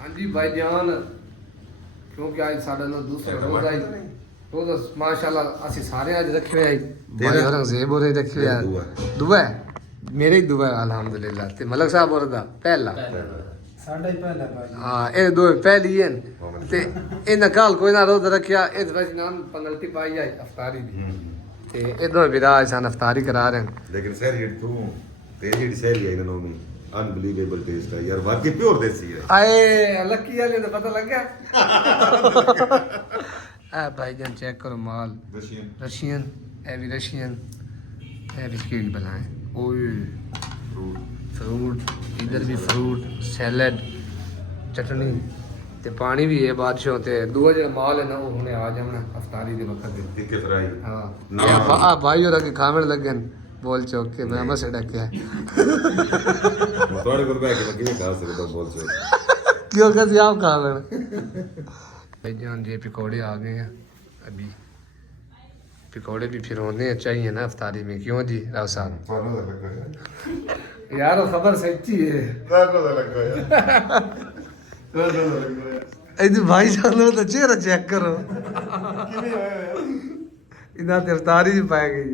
ਹਾਂਜੀ ਭਾਈਜਾਨ ਕਿਉਂਕਿ ਅੱਜ ਸਾਡਾ ਨਾਲ ਦੂਸਰਾ ਰੋਜ਼ ਆਈ ਰੋਜ਼ ਮਾਸ਼ਾਅੱਲਾ ਅਸੀਂ ਸਾਰੇ ਅੱਜ ਰੱਖੇ ਆਈ ਭਾਈ ਔਰੰਗਜ਼ੇਬ ਹੋਰੇ ਰੱਖੇ ਆ ਦੁਆ ਮੇਰੇ ਹੀ ਦੁਆ ਅਲਹਮਦੁਲਿਲਾ ਤੇ ਮਲਕ ਸਾਹਿਬ ਹੋਰ ਦਾ ਪਹਿਲਾ ਸਾਡਾ ਹੀ ਪਹਿਲਾ ਭਾਈ ਹਾਂ ਇਹ ਦੋ ਪਹਿਲੀ ਹਨ ਤੇ ਇਹਨਾਂ ਕਾਲ ਕੋਈ ਨਾ ਰੋਜ਼ ਰੱਖਿਆ ਇਸ ਵਜ੍ਹਾ ਨਾਮ ਪੈਨਲਟੀ ਪਾਈ ਆਈ ਅਫਤਾਰੀ ਦੀ ਤੇ ਇਹ ਦੋ ਵਿਰਾਜ ਸਨ ਅਫਤਾਰੀ ਕਰਾ ਰਹੇ ਲੇਕਿਨ ਸਹਿਰੀ ਤੂੰ ਤੇਰੀ ਜਿਹੜੀ ਸਹਿਰੀ ਹੈ ਇਹਨਾਂ ਨੂੰ ਅਨਬਲੀਵੇਬਲ ਟੇਸਟ ਹੈ ਯਾਰ ਵਾਕਈ ਪਿਓਰ ਦੇਸੀ ਹੈ ਆਏ ਲੱਕੀ ਵਾਲੇ ਨੂੰ ਪਤਾ ਲੱਗ ਗਿਆ ਆ ਭਾਈਜਾਨ ਚੈੱਕ ਕਰੋ ਮਾਲ रशियन है भी रशियन है बिस्किट बनाए ओए फ्रूट इधर भी फ्रूट सैलड चटनी ते पानी भी है बादशाह ते दूआ जो माल है ना वो हुने आ जाना अफ्तारी दे वक्त दे टिक्के फ्राई हां आ भाई और के खावण लगन बोल चौक के मैं बस डक गया थोड़े को बैठ के किए खा सकता बोल चौक क्यों कैसे आप खावण भाईजान ये पकौड़े आ गए हैं अभी पकौड़े भी फिर होने चाहिए ना अफ्तारी में क्यों जी राव साहब यार खबर सच्ची है भाई जान तो चेहरा चेक करो इना अफ्तारी भी पाए गई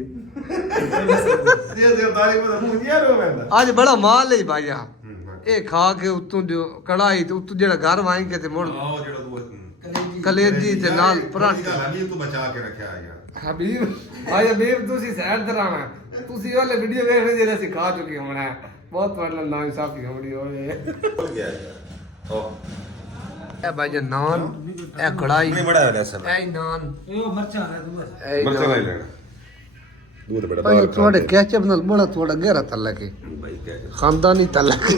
आज बड़ा माल है भाई ये खा के उतों जो कढ़ाई ते उतों जेड़ा घर वाई के ते मुड़ कलेजी ते नाल पराठे हबीब तू बचा के रखया है यार हबीब भाई हबीब तुसी साइड ते रहना तुसी वाले वीडियो देखने जेले सिखा चुके होना है बहुत बड़ा नाम साफी होड़ी होए हो गया यार ओ ए भाई जे नान ए कढ़ाई नहीं बड़ा है ऐसा ए नान ਇਹ ਮਰਚਾਂ ਹੈ ਦੂਆ मरचा नहीं लेना दूध बड़ा भाई थोड़े केचप नाल बड़ा थोड़ा गहरा तलक है भाई क्या खानदानी तलक है